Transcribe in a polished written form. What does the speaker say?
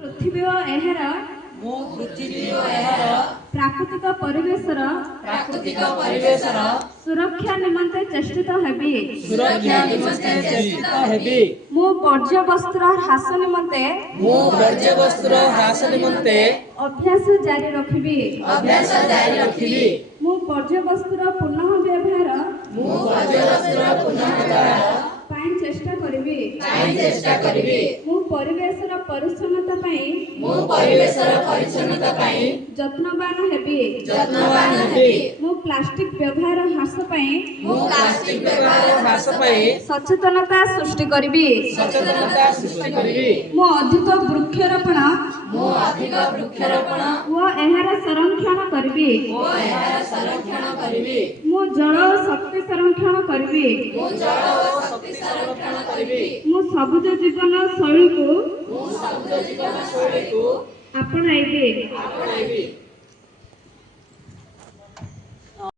पृथ्वी और एहर प्राकृतिक परिवेशर सुरक्षा निमंते चेष्टित हेबी मु वर्ज्यवस्त्र ह्रास निमंते अभ्यास जारी रखिबी मु वर्ज्यवस्त्र पुनः व्यवहार पाई चेष्टा करिबी मु परिवेशर परिच्छन्नता पाई जत्नवान हेबी मु प्लास्टिक व्यवहार ह्रास पाई सचेतनता सृष्टि करिबी मु अधिक वृक्षारोपण व एहार संरक्षण करिबी मु जल और शक्ति संरक्षण करिबी मु सबुज जीवन शैली को अपनाइबी